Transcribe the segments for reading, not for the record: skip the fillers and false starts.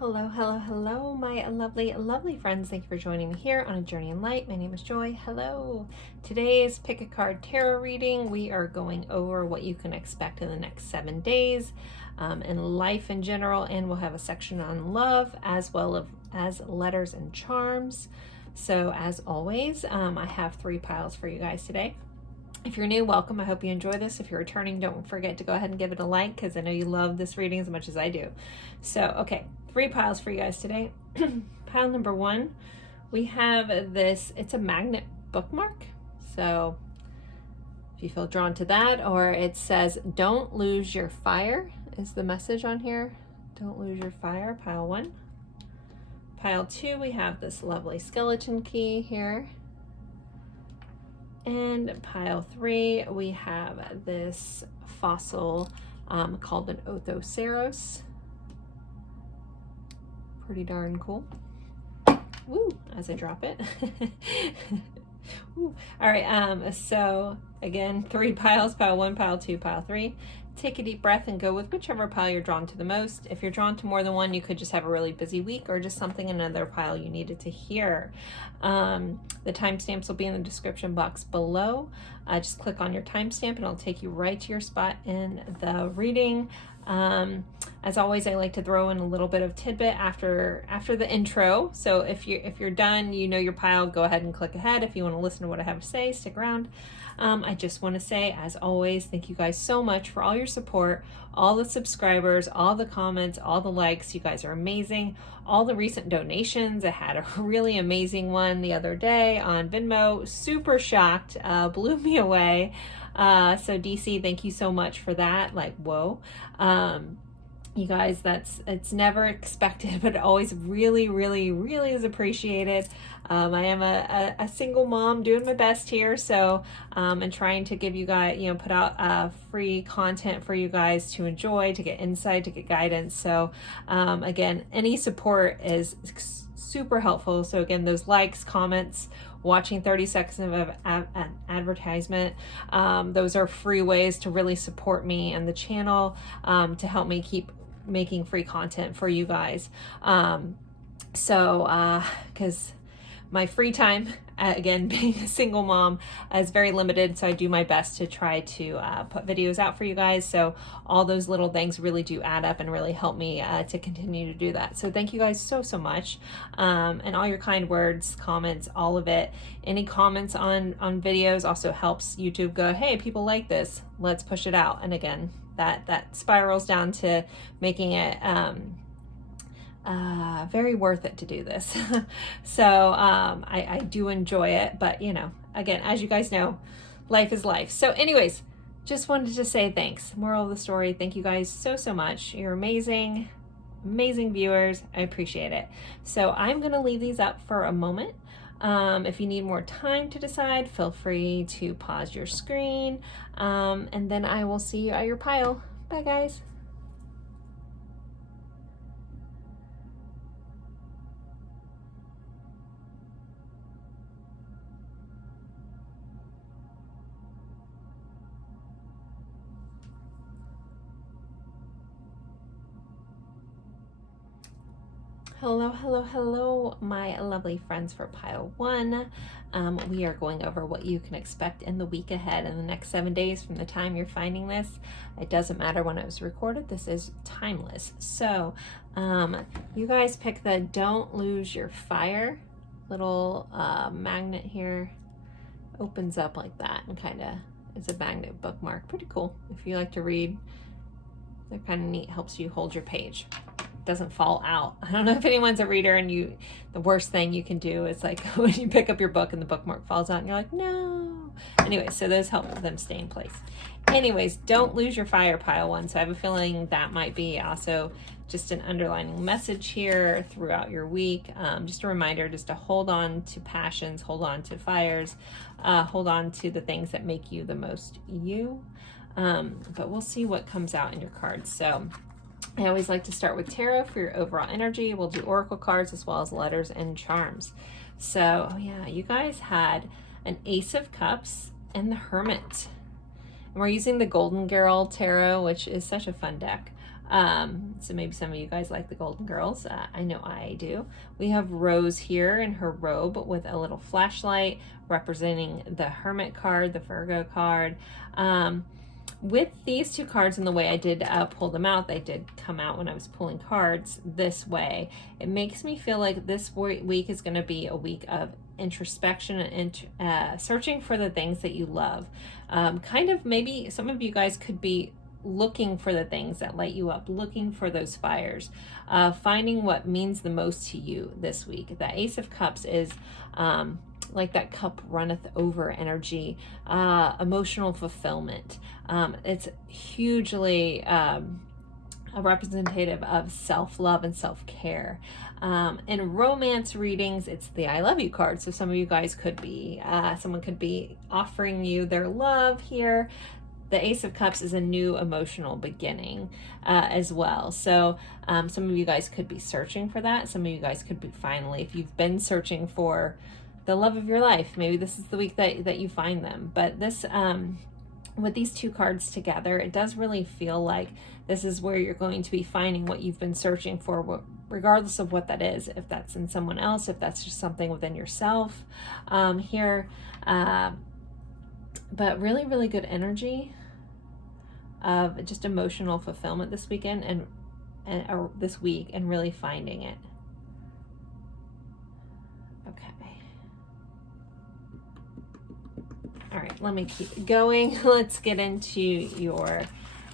Hello, hello, hello, my lovely, lovely friends. Thank you for joining me here on A Journey in Light. My name is Joy. Hello. Today's Pick a Card Tarot reading. We are going over what you can expect in the next 7 days and life in general, and we'll have a section on love as well as letters and charms. So as always, I have 3 piles for you guys today. If you're new, welcome. I hope you enjoy this. If you're returning, don't forget to go ahead and give it a like because I know you love this reading as much as I do. So, okay, 3 piles for you guys today. Pile number 1, we have this, it's a magnet bookmark. So if you feel drawn to that, or it says, don't lose your fire is the message on here. Don't lose your fire, pile 1. Pile 2, we have this lovely skeleton key here. And pile 3, we have this fossil called an Othoceros. Pretty darn cool. Woo, as I drop it. Woo. All right, so again, 3 piles, pile 1, pile 2, pile 3. Take a deep breath and go with whichever pile you're drawn to the most. If you're drawn to more than one, you could just have a really busy week or just something in another pile you needed to hear. The timestamps will be in the description box below. Just click on your timestamp and it'll take you right to your spot in the reading. As always, I like to throw in a little bit of tidbit after the intro. So if you're done, you know your pile, go ahead and click ahead. If you want to listen to what I have to say, stick around. I just want to say, as always, thank you guys so much for all your support, all the subscribers, all the comments, all the likes. You guys are amazing. All the recent donations. I had a really amazing one the other day on Venmo. Super shocked, blew me away. So DC, thank you so much for that. Like, whoa. You guys, it's never expected, but always really, really, really is appreciated. I am a single mom doing my best here. So, and trying to give you guys, put out free content for you guys to enjoy, to get insight, to get guidance. So, again, any support is super helpful. So again, those likes, comments, watching 30 seconds of an advertisement, those are free ways to really support me and the channel, to help me keep making free content for you guys. Because my free time, again, being a single mom, is very limited, so I do my best to try to put videos out for you guys. So all those little things really do add up and really help me to continue to do that. So thank you guys so much, and all your kind words, comments, all of it. Any comments on videos also helps YouTube go, hey, people like this, let's push it out. And again, that spirals down to making it very worth it to do this. So I do enjoy it, but again, as you guys know, life is life. So anyways, just wanted to say thanks. Moral of the story, thank you guys so much. You're amazing viewers. I appreciate it. So I'm gonna leave these up for a moment. If you need more time to decide, feel free to pause your screen, and then I will see you at your pile. Bye guys. Hello, my lovely friends for pile 1. We are going over what you can expect in the week ahead in the next 7 days from the time you're finding this. It doesn't matter when it was recorded. This is timeless. So you guys pick the don't lose your fire little magnet here. Opens up like that and kind of is a magnet bookmark. Pretty cool. If you like to read, they're kind of neat. Helps you hold your page. Doesn't fall out. I don't know if anyone's a reader and the worst thing you can do is like when you pick up your book and the bookmark falls out and you're like, no. Anyway, so those help them stay in place. Anyways, don't lose your fire, pile 1. So I have a feeling that might be also just an underlining message here throughout your week. Just a reminder just to hold on to passions, hold on to fires, hold on to the things that make you the most you. But we'll see what comes out in your cards. So I always like to start with tarot for your overall energy. We'll do oracle cards as well as letters and charms. So, oh yeah, you guys had an Ace of Cups and the Hermit. And we're using the Golden Girl Tarot, which is such a fun deck. So maybe some of you guys like the Golden Girls. I know I do. We have Rose here in her robe with a little flashlight representing the Hermit card, the Virgo card. With these two cards and the way I did pull them out, they did come out when I was pulling cards this way. It makes me feel like this week is going to be a week of introspection and searching for the things that you love. Kind of maybe some of you guys could be looking for the things that light you up, looking for those fires, finding what means the most to you this week. The Ace of Cups is like that cup runneth over energy, emotional fulfillment. It's hugely representative of self-love and self-care. In romance readings, it's the I love you card. So some of you guys could be, someone could be offering you their love here. The Ace of Cups is a new emotional beginning as well. So some of you guys could be searching for that. Some of you guys could be finally, if you've been searching for the love of your life, maybe this is the week that you find them. But this, with these two cards together, it does really feel like this is where you're going to be finding what you've been searching for, regardless of what that is, if that's in someone else, if that's just something within yourself here. But really, really good energy of just emotional fulfillment this weekend or this week, and really finding it. Okay. All right, let me keep going. Let's get into your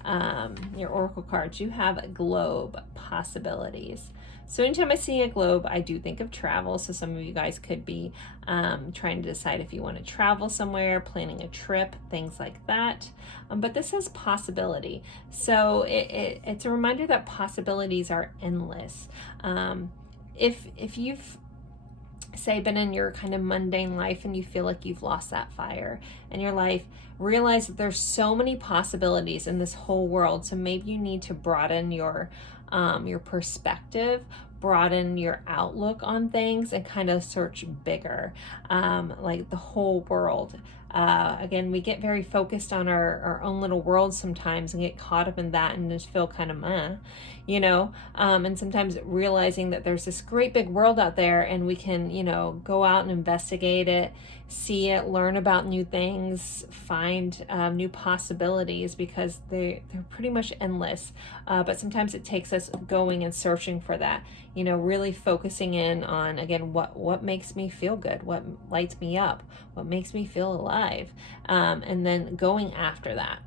oracle cards. You have globe possibilities. So anytime I see a globe, I do think of travel. So some of you guys could be trying to decide if you want to travel somewhere, planning a trip, things like that. But this is possibility. So it's a reminder that possibilities are endless. If you've, say, been in your kind of mundane life and you feel like you've lost that fire in your life, realize that there's so many possibilities in this whole world. So maybe you need to broaden your perspective, broaden your outlook on things, and kind of search bigger, like the whole world. Again, we get very focused on our own little world sometimes and get caught up in that and just feel kind of and sometimes realizing that there's this great big world out there, and we can, go out and investigate it, see it, learn about new things, find new possibilities, because they're pretty much endless. But sometimes it takes us going and searching for that, really focusing in on, again, what makes me feel good, what lights me up, what makes me feel alive, and then going after that.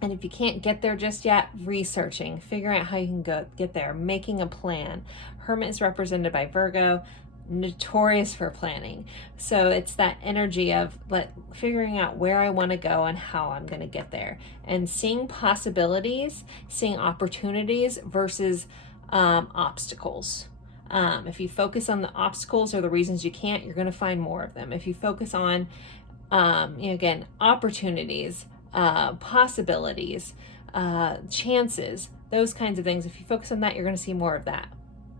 And if you can't get there just yet, researching, figuring out how you can get there, making a plan. Hermit is represented by Virgo, notorious for planning. So it's that energy of figuring out where I want to go and how I'm going to get there, and seeing possibilities, seeing opportunities versus obstacles. If you focus on the obstacles or the reasons you can't, you're going to find more of them. If you focus on, again, opportunities, possibilities, chances, those kinds of things, if you focus on that, you're going to see more of that.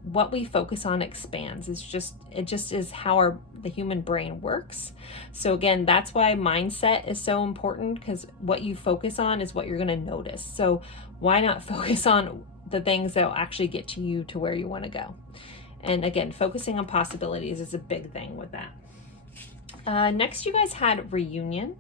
What we focus on expands. It just is how the human brain works. So again, that's why mindset is so important, because what you focus on is what you're going to notice. So why not focus on the things that will actually get you to where you want to go? And again, focusing on possibilities is a big thing with that. Next, you guys had reunion.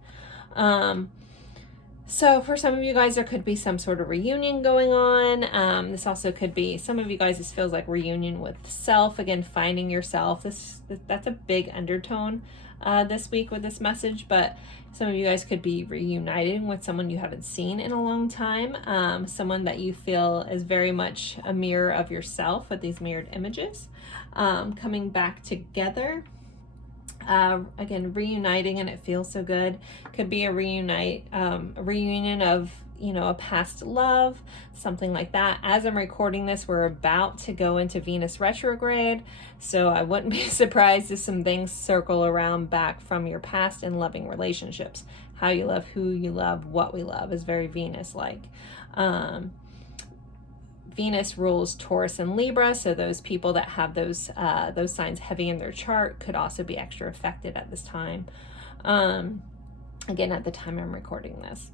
So for some of you guys, there could be some sort of reunion going on. This also could be, some of you guys, this feels like reunion with self. Again, finding yourself. That's a big undertone this week with this message. But some of you guys could be reuniting with someone you haven't seen in a long time. Someone that you feel is very much a mirror of yourself, with these mirrored images. Coming back together. Again, reuniting, and it feels so good. Could be a reunion of, a past love, something like that. As I'm recording this, we're about to go into Venus retrograde, so I wouldn't be surprised if some things circle around back from your past in loving relationships. How you love, who you love, what we love is very Venus-like. Venus rules Taurus and Libra, so those people that have those signs heavy in their chart could also be extra affected at this time. Again, at the time I'm recording this.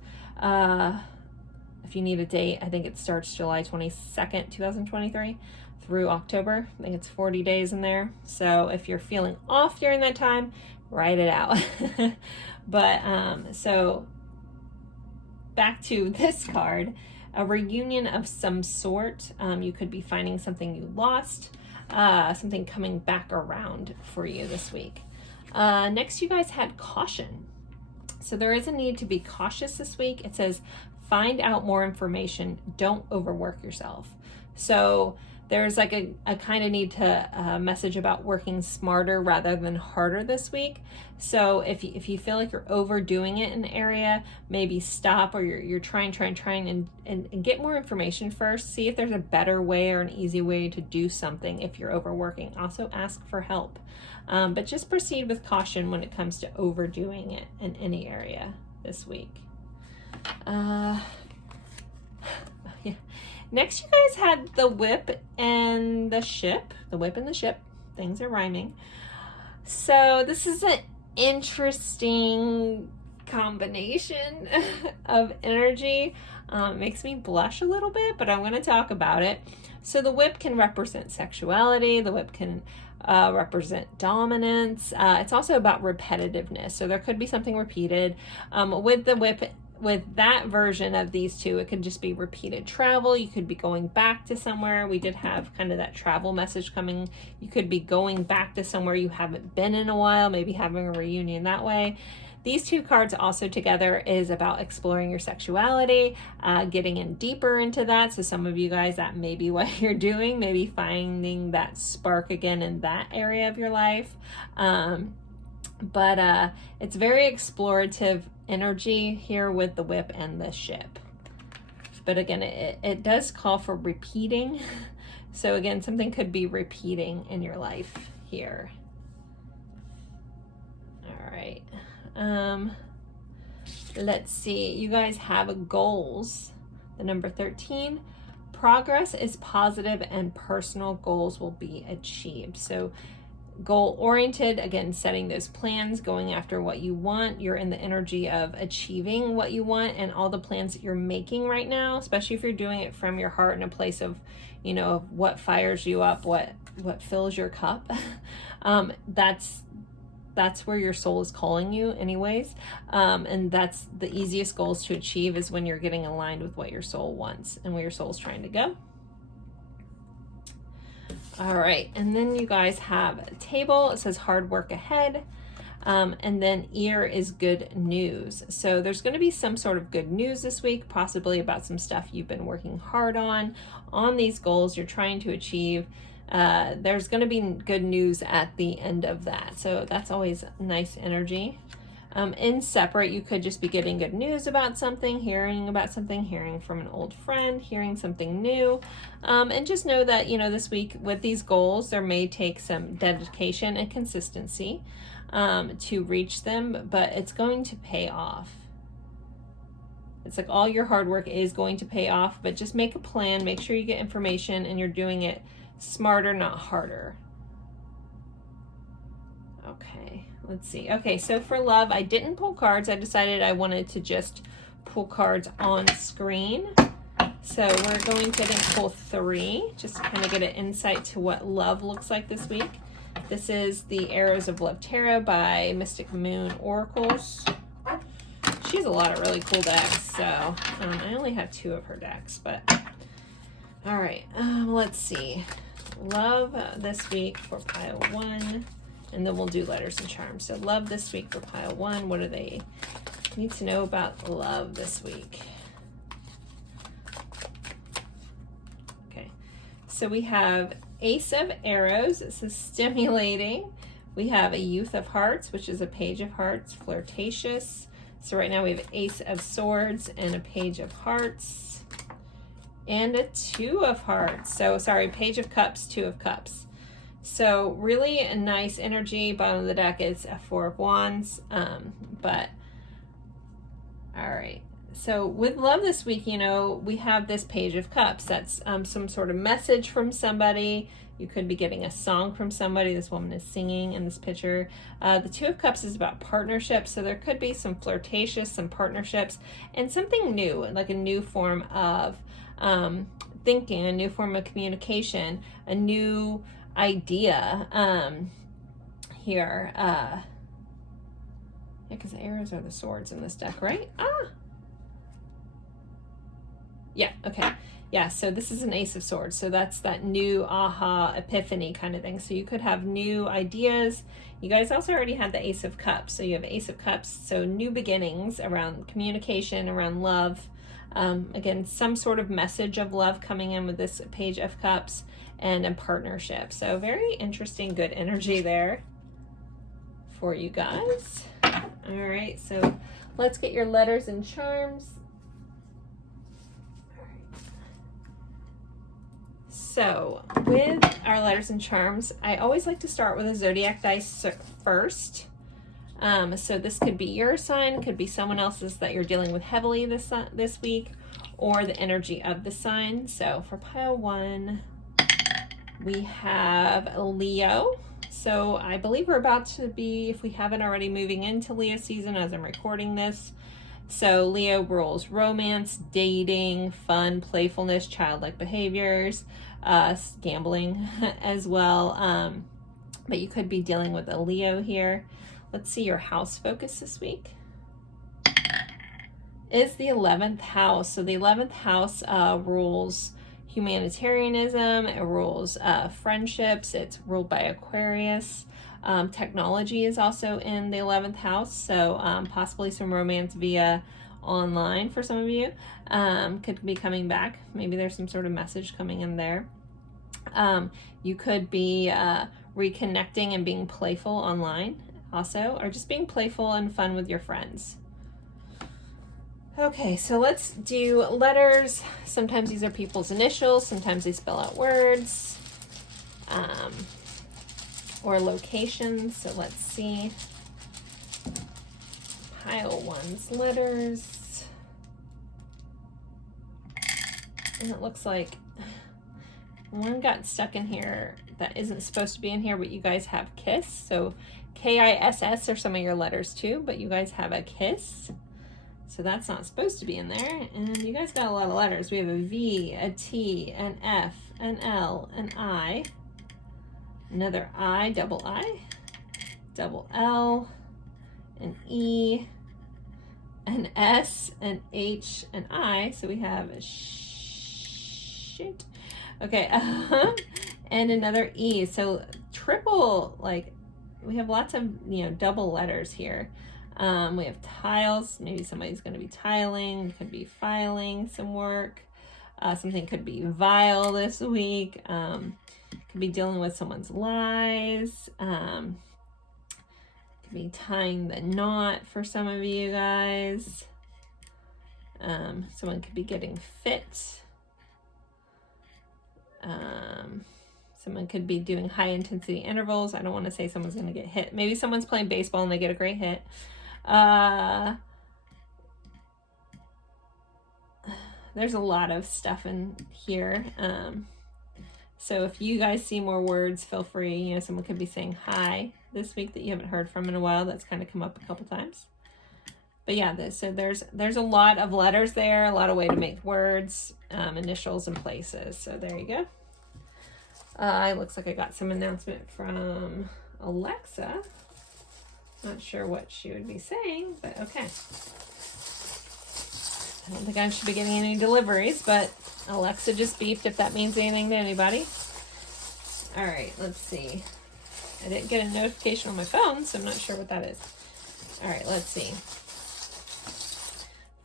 If you need a date, I think it starts July 22nd, 2023 through October. I think it's 40 days in there. So if you're feeling off during that time, write it out. But so back to this card, a reunion of some sort. You could be finding something you lost, something coming back around for you this week. Next, you guys had caution. So there is a need to be cautious this week. It says, find out more information. Don't overwork yourself. So there's like a kind of need to message about working smarter rather than harder this week. So if you feel like you're overdoing it in an area, maybe stop, or you're trying and get more information first. See if there's a better way or an easy way to do something if you're overworking. Also ask for help. But just proceed with caution when it comes to overdoing it in any area this week. Yeah. Next, you guys had the whip and the ship. The whip and the ship. Things are rhyming. So this is an interesting combination of energy. Makes me blush a little bit, but I'm going to talk about it. So the whip can represent sexuality. The whip can represent dominance. It's also about repetitiveness. So there could be something repeated. With the whip, with that version of these two, it could just be repeated travel. You could be going back to somewhere. We did have kind of that travel message coming. You could be going back to somewhere you haven't been in a while, maybe having a reunion that way. These two cards also together is about exploring your sexuality, getting in deeper into that. So some of you guys, that may be what you're doing, maybe finding that spark again in that area of your life. But it's very explorative energy here with the whip and the ship. But again, it does call for repeating. So again, something could be repeating in your life here. All right. Let's see. You guys have goals. The number 13. Progress is positive and personal goals will be achieved. So goal oriented, again, setting those plans, going after what you want. You're in the energy of achieving what you want, and all the plans that you're making right now, especially if you're doing it from your heart in a place of, you know, what fires you up, what fills your cup. That's where your soul is calling you anyways. And that's the easiest goals to achieve, is when you're getting aligned with what your soul wants and where your soul's trying to go. All right, and then you guys have a table. It says hard work ahead. And then ear is good news. So there's going to be some sort of good news this week, possibly about some stuff you've been working hard on these goals you're trying to achieve. There's going to be good news at the end of that. So that's always nice energy. In separate, you could just be getting good news about something, hearing about something, hearing from an old friend, hearing something new. And just know that, you know, this week with these goals, there may take some dedication and consistency to reach them, but it's going to pay off. It's like all your hard work is going to pay off, but just make a plan, make sure you get information, and you're doing it smarter, not harder. Okay, let's see. Okay, so for love, I didn't pull cards. I decided I wanted to just pull cards on screen. So we're going to pull 3, just to kind of get an insight to what love looks like this week. This is the Arrows of Love Tarot by Mystic Moon Oracles. She has a lot of really cool decks, so I only have 2 of her decks, but all right, let's see. Love this week for pile 1, and then we'll do letters and charms. So love this week for pile 1. What do they need to know about love this week? Okay, so we have Ace of Arrows. This is stimulating. We have a Youth of Hearts, which is a Page of Hearts, flirtatious. So right now we have Ace of Swords and a Page of Hearts and a 2 of Hearts. So sorry, Page of Cups, 2 of Cups. So really a nice energy. Bottom of the deck is a 4 of Wands. But all right, So with love this week, you know, we have this Page of Cups. That's some sort of message from somebody. You could be getting a song from somebody. This woman is singing in this picture. The Two of Cups is about partnerships. So there could be some flirtatious, some partnerships, and something new, like a new form of thinking, a new form of communication, a new idea here. Yeah, because the arrows are the swords in this deck, right? Yeah, okay. Yeah, so this is an Ace of Swords. So that's that new aha epiphany kind of thing. So you could have new ideas. You guys also already had the Ace of Cups. So you have Ace of Cups. So new beginnings around communication, around love. Again, some sort of message of love coming in with this Page of Cups and a partnership. So very interesting, good energy there for you guys. All right, so let's get your letters and charms. So with our letters and charms, I always like to start with a zodiac dice first. So this could be your sign, could be someone else's that you're dealing with heavily this week, or the energy of the sign. So for pile 1, we have Leo. So I believe we're about to be, if we haven't already, moving into Leo season as I'm recording this. So Leo rules romance, dating, fun, playfulness, childlike behaviors, gambling as well. But you could be dealing with a Leo here. Let's see your house focus this week. Is the 11th house. So the 11th house rules humanitarianism, it rules friendships, it's ruled by Aquarius. Technology is also in the 11th house, so possibly some romance via online for some of you could be coming back. Maybe there's some sort of message coming in there. You could be reconnecting and being playful online also, or just being playful and fun with your friends. Okay, so let's do letters. Sometimes these are people's initials, sometimes they spell out words, or locations. So let's see. Pile 1's letters. And it looks like one got stuck in here that isn't supposed to be in here, but you guys have kiss. So K-I-S-S are some of your letters too, but you guys have a kiss. So that's not supposed to be in there. And you guys got a lot of letters. We have a V, a T, an F, an L, an I, another I, double L, an E, an S, an H, an I. So we have a shit. Okay, and another E. So triple, like, we have lots of, you know, double letters here. We have tiles. Maybe somebody's going to be tiling. Could be filing some work. Something could be vile this week. Could be dealing with someone's lies. Could be tying the knot for some of you guys. Someone could be getting fit. Someone could be doing high intensity intervals. I don't want to say someone's going to get hit. Maybe someone's playing baseball and they get a great hit. There's a lot of stuff in here. So if you guys see more words, feel free. You know, someone could be saying hi this week that you haven't heard from in a while. That's kind of come up a couple times. But yeah, so there's a lot of letters there, a lot of way to make words, initials and places. So there you go. It looks like I got some announcement from Alexa. Not sure what she would be saying, but okay. I don't think I should be getting any deliveries, but Alexa just beeped if that means anything to anybody. All right, let's see. I didn't get a notification on my phone, so I'm not sure what that is. All right, let's see.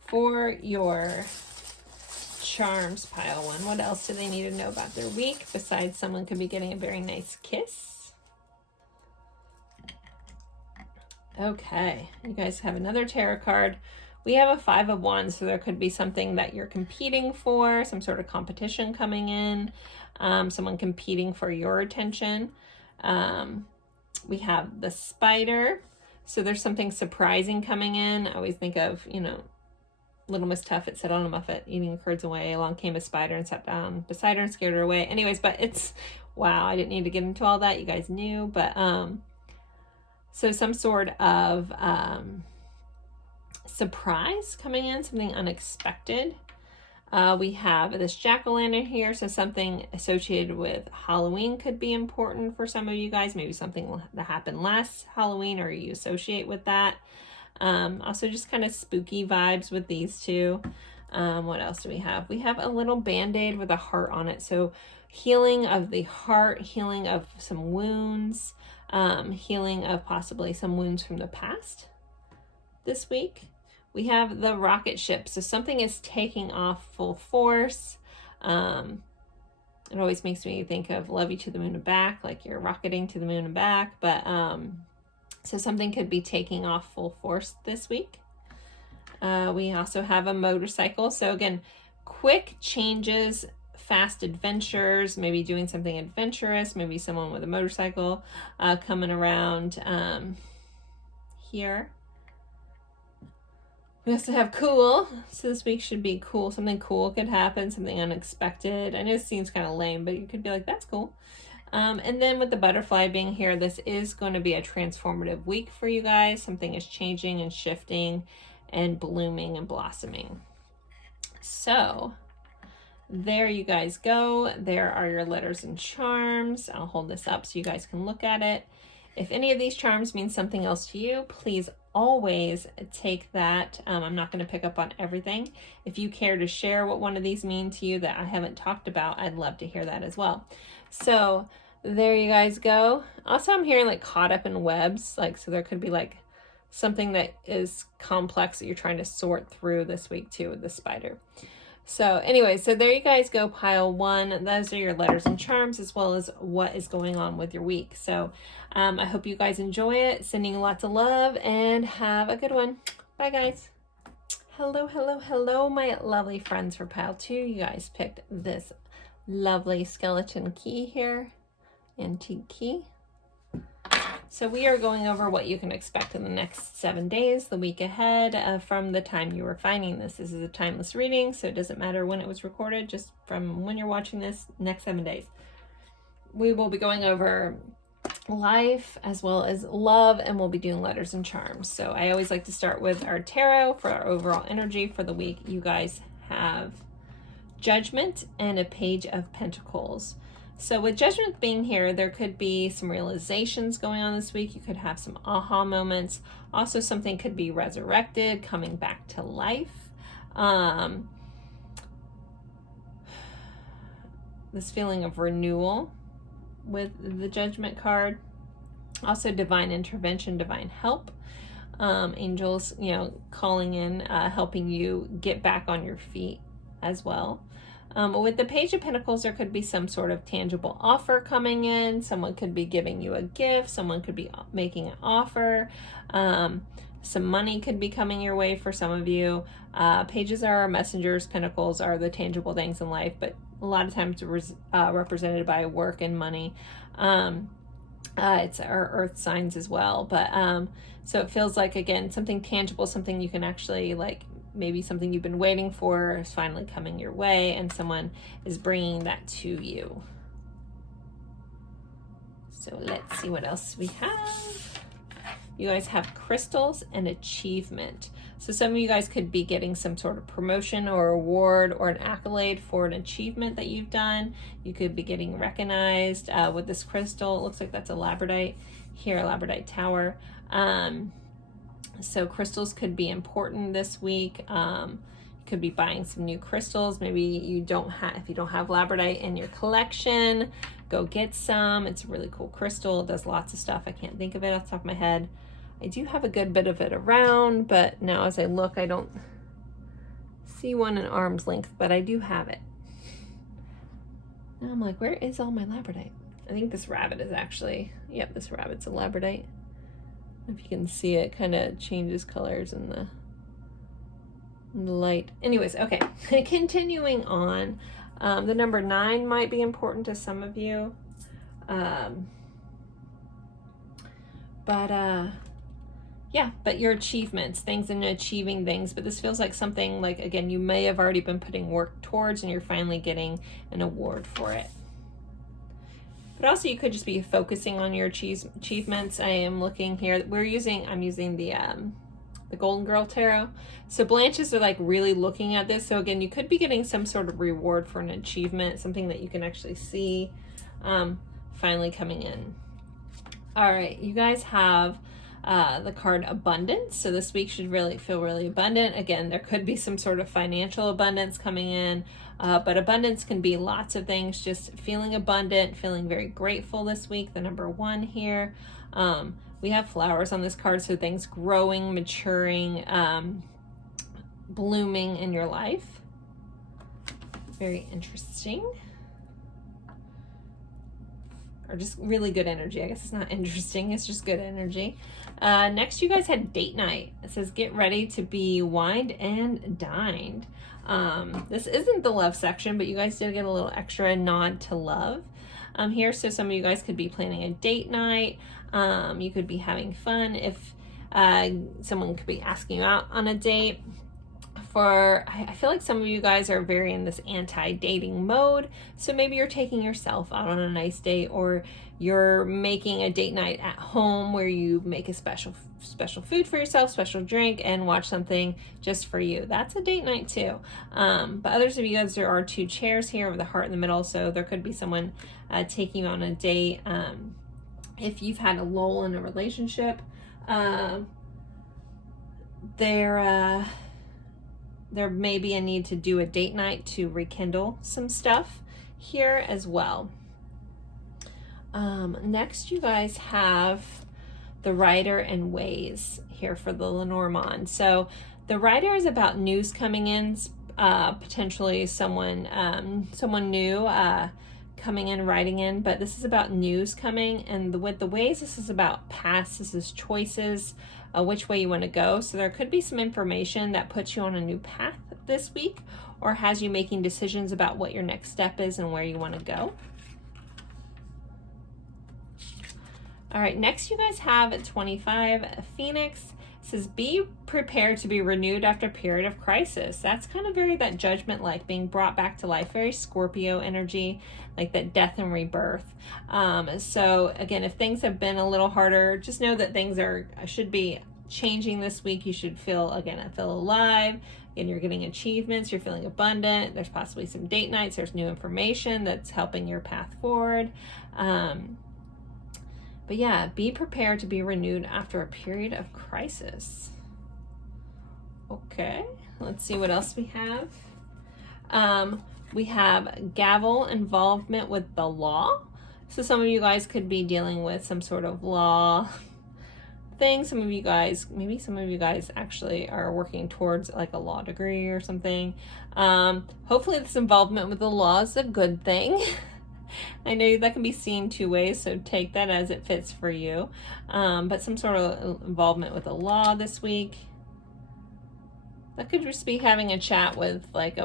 For your charms, pile 1, what else do they need to know about their week besides someone could be getting a very nice kiss? Okay, you guys have another tarot card. We have a 5 of Wands, so there could be something that you're competing for, some sort of competition coming in, someone competing for your attention. We have the Spider, so there's something surprising coming in. I always think of, you know, Little Miss Tuffet sat on a muffet, eating the curds away. Along came a spider and sat down beside her and scared her away. Anyways, but it's, wow, I didn't need to get into all that. You guys knew, but so some sort of surprise coming in, something unexpected. We have this jack-o'-lantern here, so something associated with Halloween could be important for some of you guys. Maybe something that happened last Halloween or you associate with that. Also just kind of spooky vibes with these two. What else do we have? We have a little band-aid with a heart on it. So healing of the heart, healing of some wounds, healing of possibly some wounds from the past this week. We have the rocket ship. So something is taking off full force. It always makes me think of Love You to the Moon and Back, like you're rocketing to the moon and back. But so something could be taking off full force this week. We also have a motorcycle. So again, quick changes, fast adventures, maybe doing something adventurous, maybe someone with a motorcycle coming around here. We also have cool. So this week should be cool. Something cool could happen, something unexpected. I know it seems kind of lame, but you could be like, that's cool. And then with the butterfly being here, this is going to be a transformative week for you guys. Something is changing and shifting and blooming and blossoming. So there you guys go. There are your letters and charms. I'll hold this up so you guys can look at it. If any of these charms mean something else to you, please always take that. I'm not going to pick up on everything. If you care to share what one of these mean to you that I haven't talked about, I'd love to hear that as well. So there you guys go. Also, I'm hearing like caught up in webs. Like, so there could be like something that is complex that you're trying to sort through this week too with the spider. So anyway, so there you guys go, pile one. Those are your letters and charms as well as what is going on with your week. So I hope you guys enjoy it. Sending you lots of love and have a good one. Bye, guys. Hello, hello, hello, my lovely friends for pile two. You guys picked this lovely skeleton key here, antique key. So we are going over what you can expect in the next 7 days, the week ahead, from the time you were finding this. This is a timeless reading, so it doesn't matter when it was recorded, just from when you're watching this, next 7 days. We will be going over life as well as love, and we'll be doing letters and charms. So I always like to start with our tarot for our overall energy for the week. You guys have Judgment and a Page of Pentacles. So with Judgment being here, there could be some realizations going on this week. You could have some aha moments. Also, something could be resurrected, coming back to life. This feeling of renewal with the Judgment card. Also, divine intervention, divine help. Angels, calling in, helping you get back on your feet as well. With the Page of Pentacles, there could be some sort of tangible offer coming in. Someone could be giving you a gift. Someone could be making an offer. Some money could be coming your way for some of you. Pages are our messengers. Pentacles are the tangible things in life, but a lot of times represented by work and money. It's our earth signs as well. But so it feels like, again, something tangible, something you can actually maybe something you've been waiting for is finally coming your way, and someone is bringing that to you. So let's see what else we have. You guys have crystals and achievement. So some of you guys could be getting some sort of promotion or award or an accolade for an achievement that you've done. You could be getting recognized with this crystal. It looks like that's a labradorite here, a labradorite tower. So crystals could be important this week. You could be buying some new crystals. Maybe you don't have, if you don't have labradorite in your collection, go get some. It's a really cool crystal. It does lots of stuff. I can't think of it off the top of my head. I do have a good bit of it around, but now as I look, I don't see one in arm's length, but I do have it. Now I'm like, where is all my labradorite? I think this rabbit is actually, yep, this rabbit's a labradorite. If you can see it, kind of changes colors in the light. Anyways, okay, continuing on. The number 9 might be important to some of you. yeah, but your achievements, things and achieving things. But this feels like something like, again, you may have already been putting work towards and you're finally getting an award for it. But also you could just be focusing on your achievements. I am looking here. I'm using the Golden Girl Tarot. So Blanches are like really looking at this. So again, you could be getting some sort of reward for an achievement, something that you can actually see finally coming in. All right, you guys have the card Abundance. So this week should really feel really abundant. Again, there could be some sort of financial abundance coming in, but abundance can be lots of things. Just feeling abundant, feeling very grateful this week, the number 1 here. We have flowers on this card, so things growing, maturing, blooming in your life. Very interesting. Or just really good energy. I guess it's not interesting, it's just good energy. Next, you guys had date night. It says get ready to be wined and dined. This isn't the love section, but you guys did get a little extra nod to love here. So some of you guys could be planning a date night. You could be having fun if someone could be asking you out on a date. I feel like some of you guys are very in this anti-dating mode. So maybe you're taking yourself out on a nice date, or you're making a date night at home where you make a special food for yourself, special drink, and watch something just for you. That's a date night too. But others of you guys, there are 2 chairs here with the heart in the middle. So there could be someone taking you on a date. If you've had a lull in a relationship, there may be a need to do a date night to rekindle some stuff here as well. Next, you guys have the Rider and Ways here for the Lenormand. So the Rider is about news coming in, potentially someone new coming in, writing in, but this is about news coming. And with the Ways, this is about past, this is choices, which way you want to go. So there could be some information that puts you on a new path this week, or has you making decisions about what your next step is and where you want to go. All right, next you guys have at 25, Phoenix. It says, be prepared to be renewed after a period of crisis. That's kind of very that judgment, like being brought back to life, very Scorpio energy, like that death and rebirth. So again, if things have been a little harder, just know that things should be changing this week. You should feel alive. Again, you're getting achievements, you're feeling abundant. There's possibly some date nights. There's new information that's helping your path forward. But yeah, be prepared to be renewed after a period of crisis. Okay, let's see what else we have. We have gavel involvement with the law. So some of you guys could be dealing with some sort of law thing. Maybe some of you guys actually are working towards like a law degree or something. Hopefully this involvement with the law is a good thing. I know that can be seen 2 ways, so take that as it fits for you. But some sort of involvement with the law this week. That could just be having a chat with like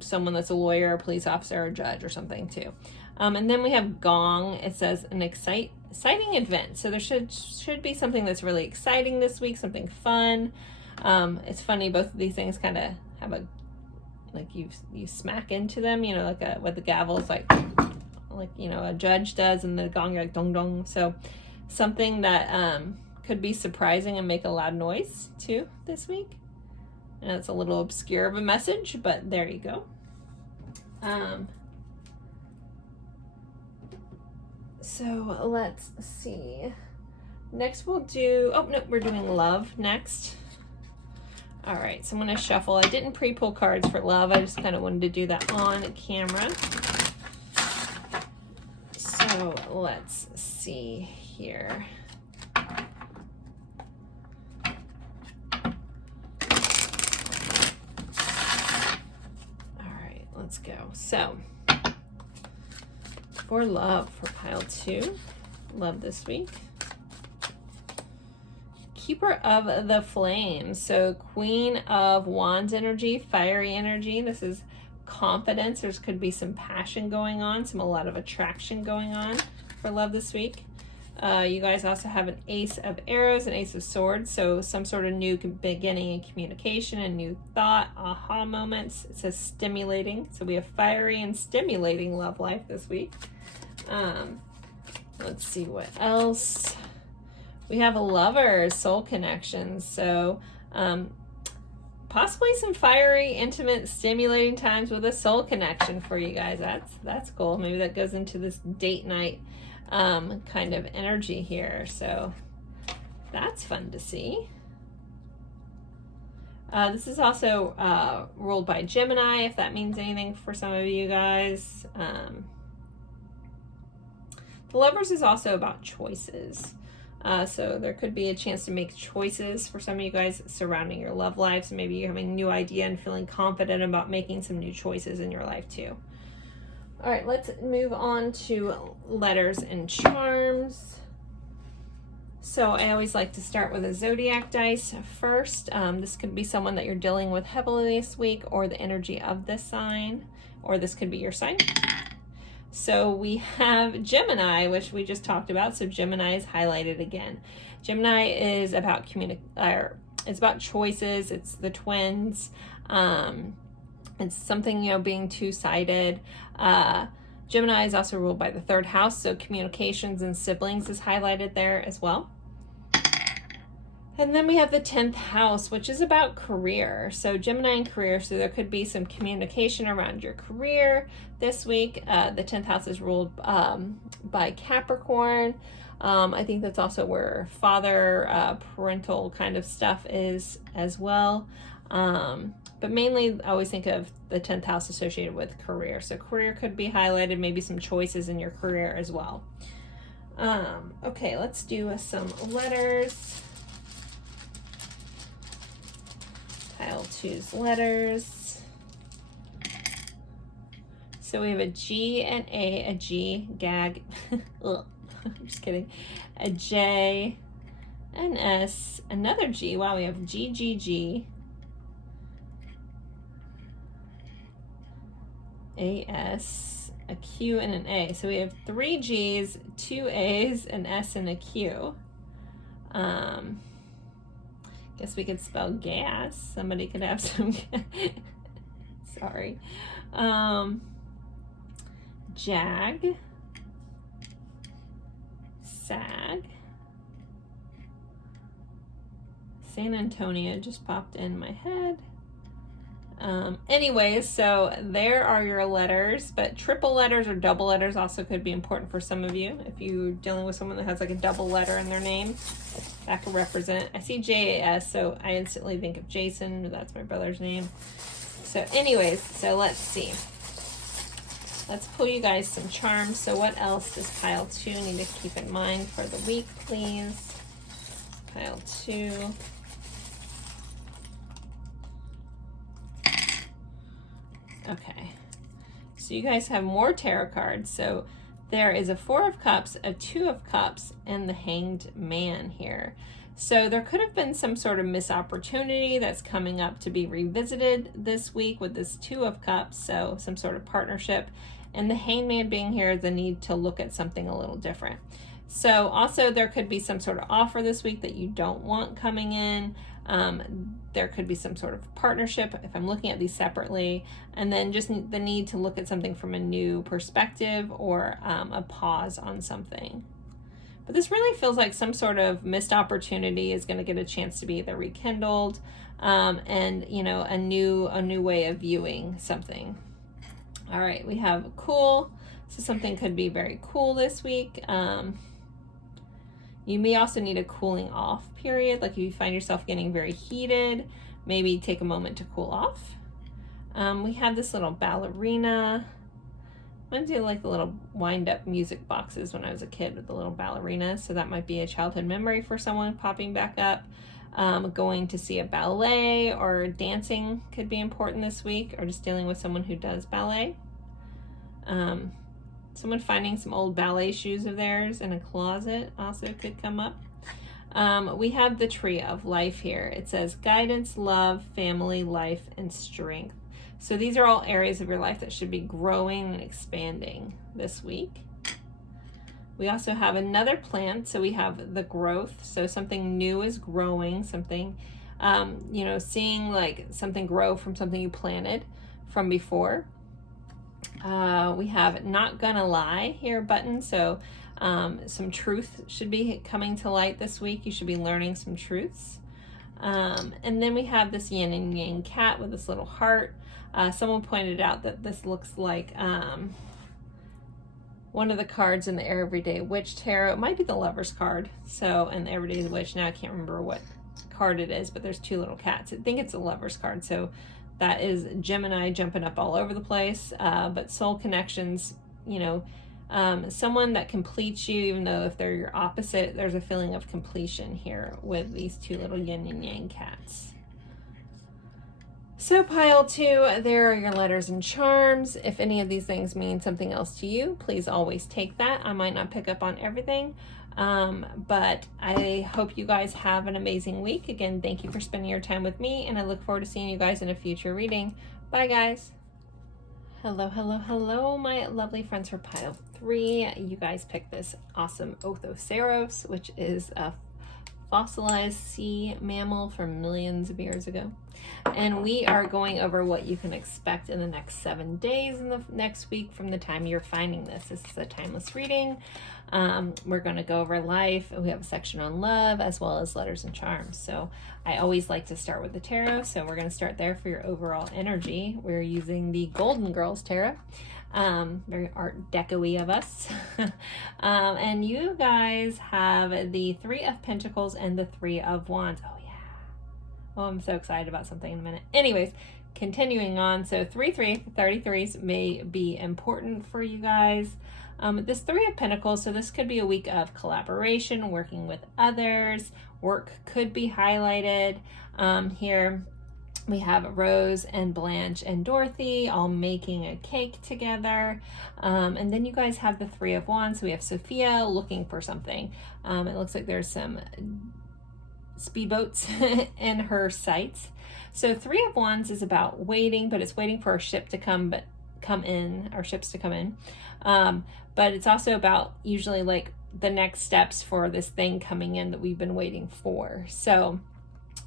someone that's a lawyer, a police officer, or a judge or something too. And then we have gong. It says an exciting event. So there should be something that's really exciting this week, something fun. It's funny, both of these things kind of have like you smack into them, like with the gavel is like a judge does, and the gong, you're like dong dong. So something that could be surprising and make a loud noise too this week. And it's a little obscure of a message, but there you go. So let's see. Next we'll do, we're doing love next. All right, so I'm going to shuffle. I didn't pre-pull cards for love. I just kind of wanted to do that on camera. So let's see here. All right, let's go. So for love, for pile 2, love this week. Keeper of the Flames. So Queen of Wands energy, fiery energy. This is confidence. There could be some passion going on, a lot of attraction going on for love this week. You guys also have an Ace of Arrows and Ace of Swords, so some sort of new beginning in communication and new thought, aha moments. It says stimulating, so we have fiery and stimulating love life this week. Let's see what else. We have a Lovers, soul connections, so possibly some fiery, intimate, stimulating times with a soul connection for you guys. That's cool. Maybe that goes into this date night kind of energy here, so that's fun to see. This is also ruled by Gemini, if that means anything for some of you guys. The Lovers is also about choices. So there could be a chance to make choices for some of you guys surrounding your love lives. Maybe you're having a new idea and feeling confident about making some new choices in your life too. All right, let's move on to letters and charms. So I always like to start with a zodiac dice first. This could be someone that you're dealing with heavily this week, or the energy of this sign, or this could be your sign. So we have Gemini, which we just talked about. So Gemini is highlighted again. Gemini is about it's about choices. It's the twins. It's something, you know, being two-sided. Gemini is also ruled by the third house, so communications and siblings is highlighted there as well. And then we have the 10th house, which is about career. So Gemini and career, so there could be some communication around your career this week. The 10th house is ruled by Capricorn. I think that's also where father, parental kind of stuff is as well. But mainly I always think of the 10th house associated with career. So career could be highlighted, maybe some choices in your career as well. Okay, let's do some letters. Pile 2's letters. So we have a G and a G, gag. Ugh, I'm just kidding. A J, an S, another G. Wow, we have G, G, G. A, S, a Q, and an A. So we have 3 G's, 2 A's, an S, and a Q. Guess we could spell gas. Somebody could have some sorry. Jag, Sag, San Antonio just popped in my head. Anyways, so there are your letters, but triple letters or double letters also could be important for some of you. If you're dealing with someone that has like a double letter in their name, that could represent, I see JAS, so I instantly think of Jason. That's my brother's name. So anyways, so let's see. Let's pull you guys some charms. So what else does pile 2 need to keep in mind for the week, please? Pile 2. Okay, so you guys have more tarot cards. So there is a 4 of Cups, a 2 of Cups, and the Hanged Man here. So there could have been some sort of missed opportunity that's coming up to be revisited this week with this 2 of Cups, so some sort of partnership. And the Hanged Man being here, the need to look at something a little different. So also there could be some sort of offer this week that you don't want coming in. There could be some sort of partnership if I'm looking at these separately, and then just the need to look at something from a new perspective or a pause on something. But this really feels like some sort of missed opportunity is going to get a chance to be either rekindled and, you know, a new way of viewing something. All right, we have cool. So something could be very cool this week. You may also need a cooling off period. Like if you find yourself getting very heated, maybe take a moment to cool off. We have this little ballerina. I do like the little wind-up music boxes when I was a kid with the little ballerina. So that might be a childhood memory for someone popping back up. Going to see a ballet or dancing could be important this week, or just dealing with someone who does ballet. Someone finding some old ballet shoes of theirs in a closet also could come up. We have the Tree of Life here. It says guidance, love, family, life, and strength. So these are all areas of your life that should be growing and expanding this week. We also have another plant, so we have the growth. So something new is growing, something, you know, seeing like something grow from something you planted from before. We have not gonna lie here button, so some truth should be coming to light this week. You should be learning some truths. And then we have this yin and yang cat with this little heart. Someone pointed out that this looks like one of the cards in the Everyday Witch Tarot. It might be the Lover's card. So, and the Everyday Witch, now I can't remember what card it is, but there's two little cats. I think it's a Lover's card. So that is Gemini jumping up all over the place. But soul connections, you know, someone that completes you, even though if they're your opposite, there's a feeling of completion here with these two little yin and yang cats. So pile 2, there are your letters and charms. If any of these things mean something else to you, please always take that. I might not pick up on everything, but I hope you guys have an amazing week. Again, thank you for spending your time with me, and I look forward to seeing you guys in a future reading. Bye, guys. Hello, hello, hello, my lovely friends for pile 3. You guys picked this awesome Othoceros, which is a fossilized sea mammal from millions of years ago. And we are going over what you can expect in the next 7 days in the next week from the time you're finding this. This is a timeless reading. We're going to go over life. We have a section on love as well as letters and charms. So I always like to start with the tarot. So we're going to start there for your overall energy. We're using the Golden Girls Tarot. Very Art Deco-y of us. And you guys have the 3 of Pentacles and the 3 of Wands. Oh yeah. Oh, I'm so excited about something in a minute. Anyways, continuing on. So 33s may be important for you guys. This 3 of Pentacles, so this could be a week of collaboration, working with others. Work could be highlighted. Here we have Rose and Blanche and Dorothy all making a cake together. And then you guys have the 3 of Wands. So we have Sophia looking for something. It looks like there's some speedboats in her sights. So 3 of Wands is about waiting, but it's waiting for a ship to come in. But it's also about usually like the next steps for this thing coming in that we've been waiting for. So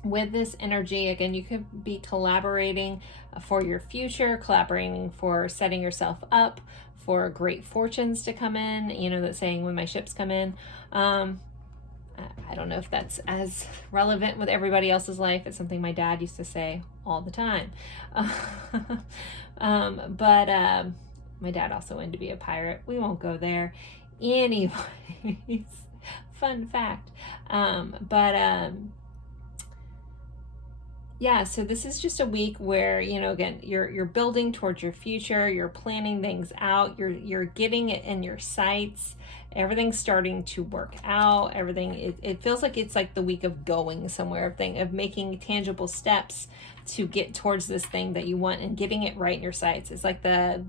with this energy, again, you could be collaborating for your future, collaborating for setting yourself up for great fortunes to come in. You know, that saying, when my ships come in. I don't know if that's as relevant with everybody else's life. It's something my dad used to say all the time. But my dad also wanted to be a pirate. We won't go there. Anyways, fun fact. Yeah, so this is just a week where, you know, again, you're building towards your future, you're planning things out, you're getting it in your sights, everything's starting to work out, everything, it feels like it's like the week of going somewhere, of making tangible steps to get towards this thing that you want and getting it right in your sights. It's like the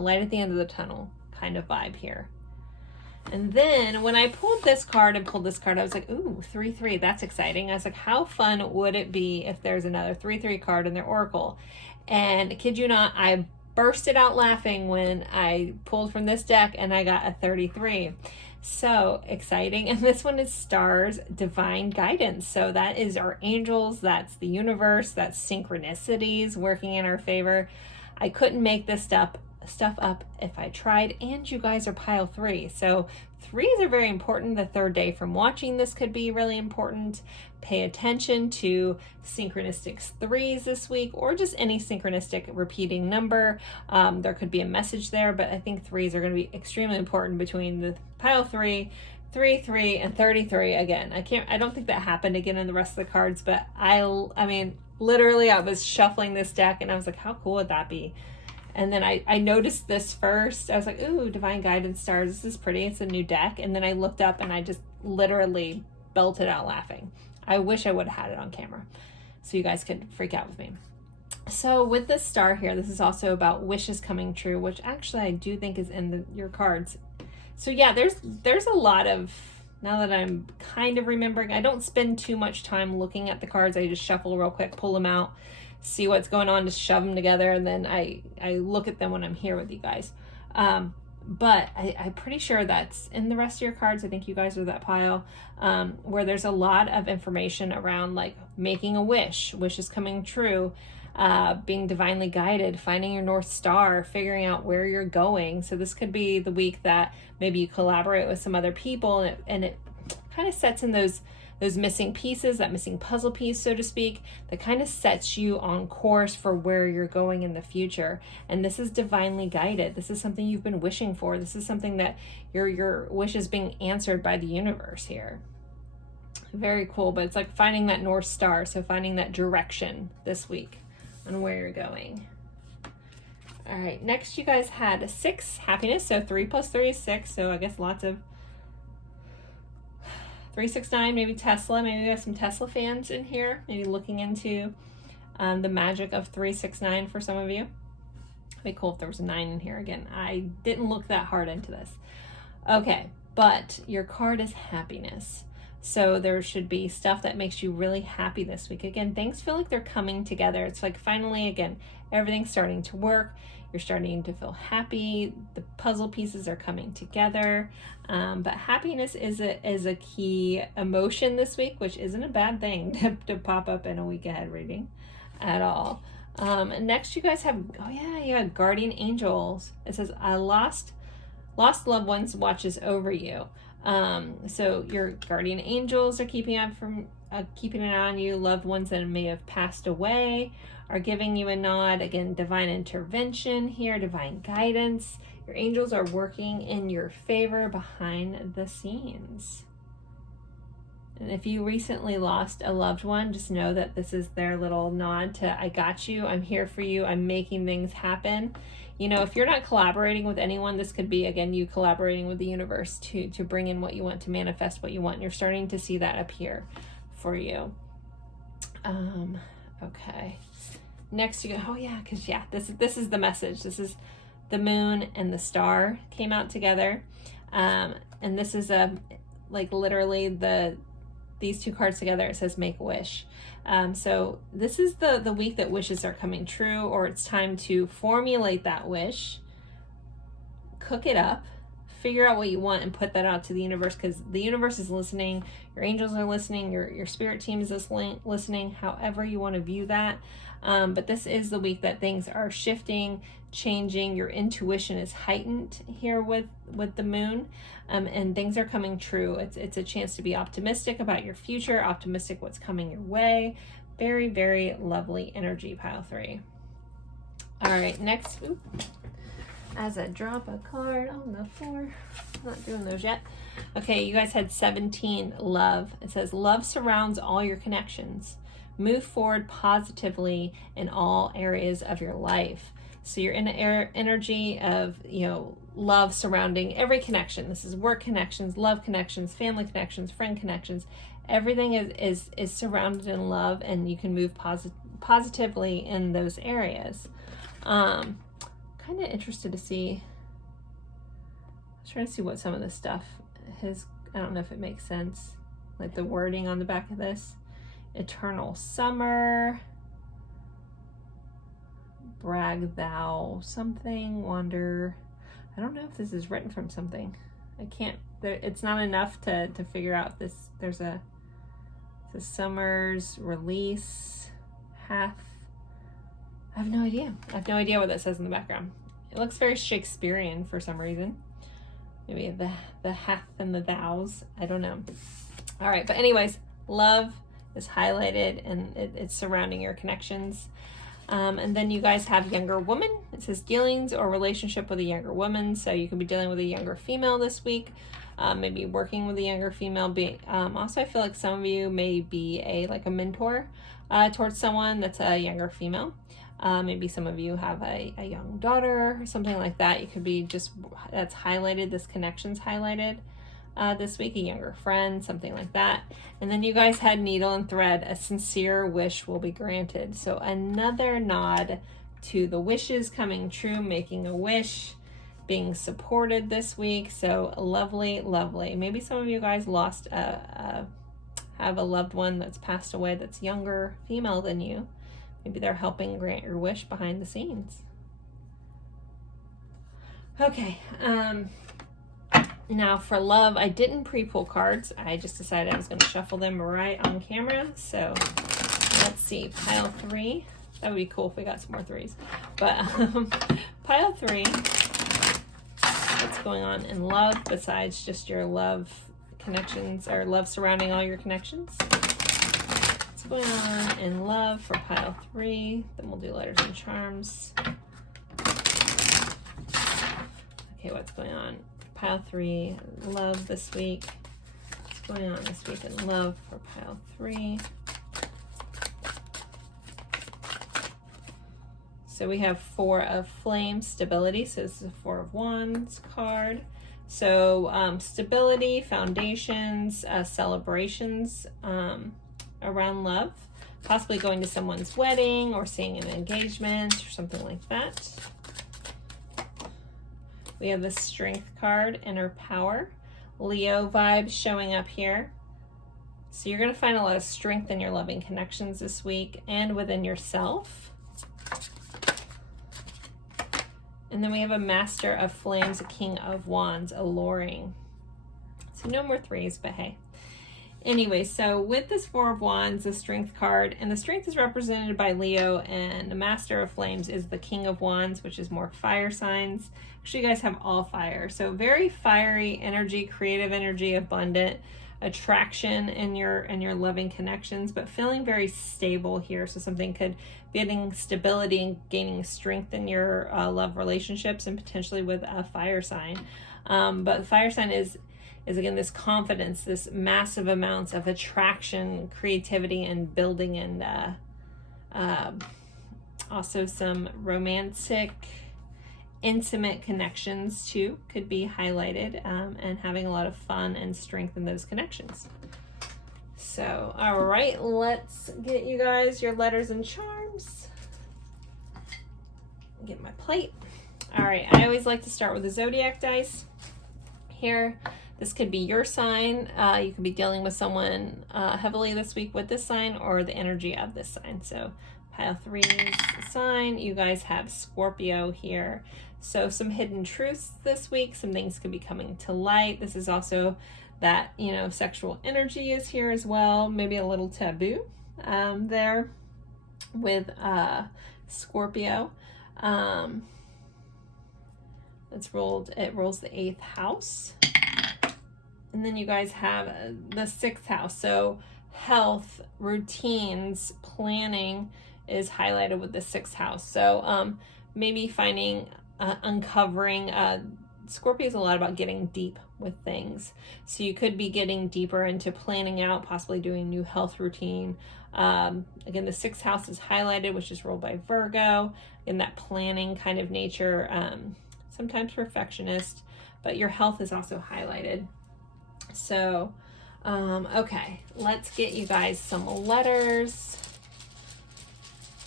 light at the end of the tunnel kind of vibe here. And then when I pulled this card, I was like, ooh, 3-3, that's exciting. I was like, how fun would it be if there's another 3-3 card in their oracle? And kid you not, I bursted out laughing when I pulled from this deck and I got a 33. So exciting. And this one is Stars Divine Guidance. So that is our angels, that's the universe, that's synchronicities working in our favor. I couldn't make this stuff up if I tried, and you guys are pile 3. So 3s are very important. The third day from watching this could be really important. Pay attention to synchronistic 3s this week, or just any synchronistic repeating number. There could be a message there, but I think 3s are going to be extremely important between the pile 3, 3-3, and 33 again. I don't think that happened again in the rest of the cards, but I mean, literally I was shuffling this deck and I was like, how cool would that be? And then I noticed this first. I was like, ooh, Divine Guidance Stars. This is pretty. It's a new deck. And then I looked up and I just literally belted out laughing. I wish I would have had it on camera so you guys could freak out with me. So with this star here, this is also about wishes coming true, which actually I do think is in your cards. So yeah, there's a lot of, now that I'm kind of remembering, I don't spend too much time looking at the cards. I just shuffle real quick, pull them out, see what's going on, just shove them together, and then I look at them when I'm here with you guys. But I'm pretty sure that's in the rest of your cards. I think you guys are that pile, where there's a lot of information around like making a wish, wishes coming true, being divinely guided, finding your North Star, figuring out where you're going. So this could be the week that maybe you collaborate with some other people, and it kind of sets in those missing pieces, that missing puzzle piece, so to speak, that kind of sets you on course for where you're going in the future. And this is divinely guided. This is something you've been wishing for. This is something that your wish is being answered by the universe here. Very cool, but it's like finding that North Star, so finding that direction this week on where you're going. All right, next you guys had 6, happiness, so 3 plus 3 is 6, so I guess lots of 369, maybe Tesla. Maybe we have some Tesla fans in here, maybe looking into the magic of 369 for some of you. It'd be cool if there was a 9 in here again. I didn't look that hard into this. Okay, but your card is happiness. So there should be stuff that makes you really happy this week. Again, things feel like they're coming together. It's like finally, again, everything's starting to work. You're starting to feel happy. The puzzle pieces are coming together. But happiness is a key emotion this week, which isn't a bad thing to pop up in a week ahead reading at all. And next you guys have, you have guardian angels. It says, I lost loved ones watches over you. So your guardian angels are keeping an eye on you. Loved ones that may have passed away are giving you a nod. Again, divine intervention here, divine guidance. Your angels are working in your favor behind the scenes. And if you recently lost a loved one, just know that this is their little nod to, I got you, I'm here for you, I'm making things happen. You know, if you're not collaborating with anyone, this could be, again, you collaborating with the universe to bring in what you want, to manifest what you want. And you're starting to see that appear for you. Okay. Next you go, because this is the message. This is the moon and the star came out together. And this is literally these two cards together. It says make a wish. So this is the week that wishes are coming true, or it's time to formulate that wish, cook it up, figure out what you want, and put that out to the universe, because the universe is listening. Your angels are listening. Your spirit team is listening, however you want to view that. But this is the week that things are shifting, changing. Your intuition is heightened here with the moon, and things are coming true. It's a chance to be optimistic about your future, optimistic what's coming your way. Very, very lovely energy, pile 3. All right, next, as I drop a card on the floor, I'm not doing those yet. Okay, you guys had 17, love. It says, love surrounds all your connections. Move forward positively in all areas of your life. So you're in an energy of, love surrounding every connection. This is work connections, love connections, family connections, friend connections. Everything is surrounded in love, and you can move positively in those areas. Kind of interested to see. I was trying to see what some of this stuff is. I don't know if it makes sense. Like the wording on the back of this. Eternal summer, brag thou something, wander. I don't know if this is written from something. I can't, it's not enough to figure out this. There's the summer's release, hath. I have no idea. I have no idea what that says in the background. It looks very Shakespearean for some reason. Maybe the hath and the thous. I don't know. All right, but anyways, love is highlighted, and it's surrounding your connections. And then you guys have younger woman. It says dealings or relationship with a younger woman. So you could be dealing with a younger female this week, maybe working with a younger female. Also, I feel like some of you may be a mentor towards someone that's a younger female. Maybe some of you have a young daughter or something like that. You could be that's highlighted, this connection's highlighted. This week, a younger friend, something like that. And then you guys had needle and thread, a sincere wish will be granted. So another nod to the wishes coming true, making a wish, being supported this week. So lovely, lovely. Maybe some of you guys have a loved one that's passed away that's younger, female than you. Maybe they're helping grant your wish behind the scenes. Okay, now for love, I didn't pre-pull cards. I just decided I was going to shuffle them right on camera. So let's see, pile 3. That would be cool if we got some more 3s. But pile 3, what's going on in love besides just your love connections or love surrounding all your connections? What's going on in love for pile 3? Then we'll do letters and charms. Okay, what's going on? Pile 3, love this week. What's going on this week in love for pile 3? So we have 4 of Flames, stability. So this is a 4 of Wands card. So stability, foundations, celebrations around love. Possibly going to someone's wedding or seeing an engagement or something like that. We have the Strength card, Inner Power. Leo vibes showing up here. So you're going to find a lot of strength in your loving connections this week and within yourself. And then we have a Master of Flames, a King of Wands, alluring. So no more 3s, but hey. Anyway, so with this 4 of Wands, the Strength card, and the Strength is represented by Leo, and the Master of Flames is the King of Wands, which is more fire signs. Actually, you guys have all fire. So very fiery energy, creative energy, abundant attraction in your loving connections, but feeling very stable here. So something could be getting stability and gaining strength in your love relationships, and potentially with a fire sign. But fire sign is again this confidence, this massive amounts of attraction, creativity, and building, and also some romantic, intimate connections too could be highlighted, and having a lot of fun and strength in those connections. So, all right, let's get you guys your letters and charms. Get my plate. All right, I always like to start with the zodiac dice. Here, this could be your sign. You could be dealing with someone heavily this week with this sign or the energy of this sign. So pile 3 is the sign. You guys have Scorpio here. So some hidden truths this week. Some things could be coming to light. This is also that, you know, sexual energy is here as well. Maybe a little taboo there with Scorpio. It rolls the 8th house. And then you guys have the 6th house. So health, routines, planning is highlighted with the 6th house. So maybe finding, uncovering, Scorpio is a lot about getting deep with things. So you could be getting deeper into planning out, possibly doing a new health routine. Again, the 6th house is highlighted, which is ruled by Virgo, in that planning kind of nature, sometimes perfectionist, but your health is also highlighted. So, okay, let's get you guys some letters.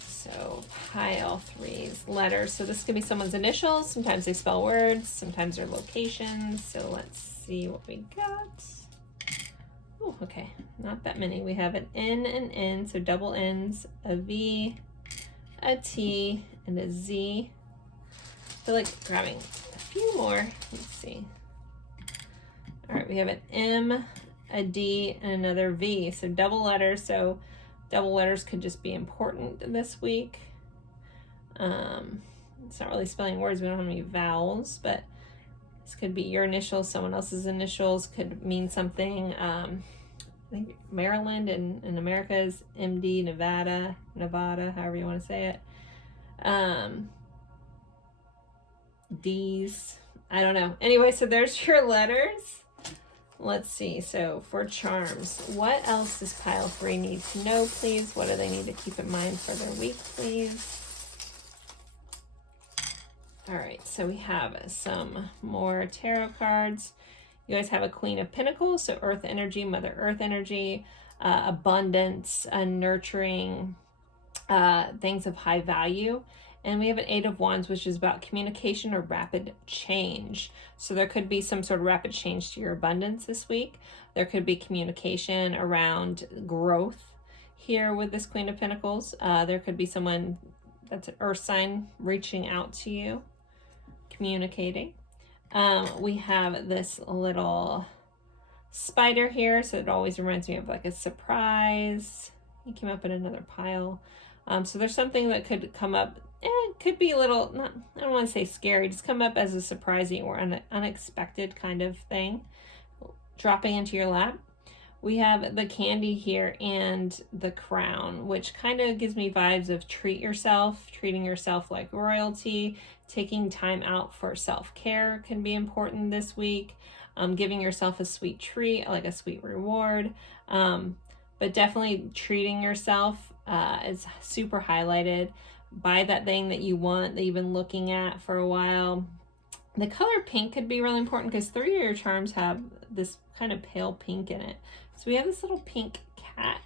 So pile 3's letters. So this could be someone's initials. Sometimes they spell words, sometimes they're locations. So let's see what we got. Oh, okay, not that many. We have an N and N, so double N's, a V, a T, and a Z. I feel like grabbing a few more. Let's see. All right, we have an M, a D, and another V. So double letters. So double letters could just be important this week. It's not really spelling words. We don't have any vowels, but this could be your initials, someone else's initials, could mean something. I think Maryland in America is MD, Nevada, however you want to say it. D's, I don't know. Anyway, so there's your letters. Let's see. So for charms, what else does pile 3 need to know, please? What do they need to keep in mind for their week, please? All right, so we have some more tarot cards. You guys have a Queen of Pentacles, so Earth energy, Mother Earth energy, abundance, nurturing, things of high value. And we have an 8 of Wands, which is about communication or rapid change. So there could be some sort of rapid change to your abundance this week. There could be communication around growth here with this Queen of Pentacles. There could be someone that's an earth sign reaching out to you, communicating. We have this little spider here, so it always reminds me of like a surprise. He came up in another pile. So there's something that could come up. It could be a little, not, I don't want to say scary, just come up as a surprising or unexpected kind of thing dropping into your lap. We have the candy here and the crown, which kind of gives me vibes of treating yourself like royalty. Taking time out for self-care can be important this week. Giving yourself a sweet treat, like a sweet reward. But definitely treating yourself is super highlighted. Buy that thing that you want, that you've been looking at for a while. The color pink could be really important because 3 of your charms have this kind of pale pink in it. So we have this little pink cat,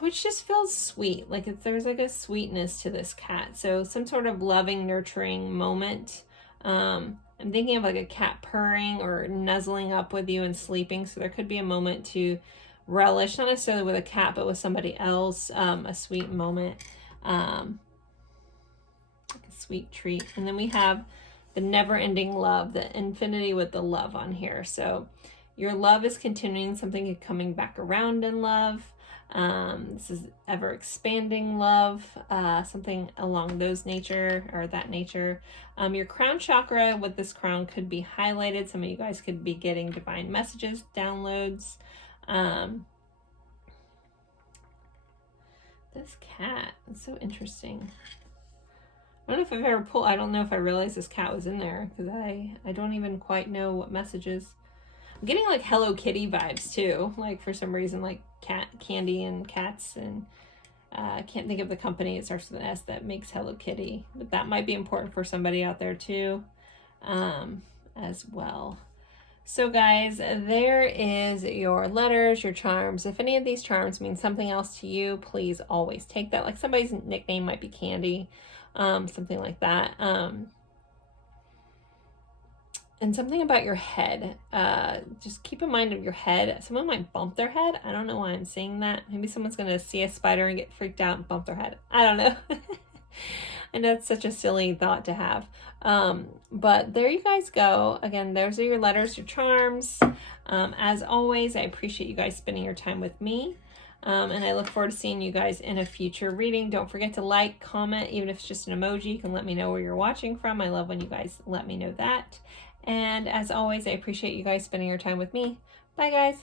which just feels sweet. Like there's like a sweetness to this cat. So some sort of loving, nurturing moment. I'm thinking of like a cat purring or nuzzling up with you and sleeping. So there could be a moment to relish, not necessarily with a cat, but with somebody else, a sweet moment, like a sweet treat. And then we have the never-ending love, the infinity with the love on here. So your love is continuing, something coming back around in love. This is ever expanding love, something along those nature or that nature. Your crown chakra with this crown could be highlighted. Some of you guys could be getting divine messages, downloads. This cat is so interesting. I don't know if I've ever pulled, I don't know if I realized this cat was in there because I don't even quite know what messages. I'm getting like Hello Kitty vibes too, like for some reason, like cat candy and cats, and I can't think of the company, it starts with an S, that makes Hello Kitty, but that might be important for somebody out there too, as well. So guys, there is your letters, your charms. If any of these charms mean something else to you, please always take that. Like somebody's nickname might be Candy, something like that. And something about your head. Just keep in mind of your head. Someone might bump their head. I don't know why I'm saying that. Maybe someone's going to see a spider and get freaked out and bump their head. I don't know. I know it's such a silly thought to have. But there you guys go. Again, those are your letters, your charms. As always, I appreciate you guys spending your time with me. And I look forward to seeing you guys in a future reading. Don't forget to like, comment, even if it's just an emoji. You can let me know where you're watching from. I love when you guys let me know that. And as always, I appreciate you guys spending your time with me. Bye, guys.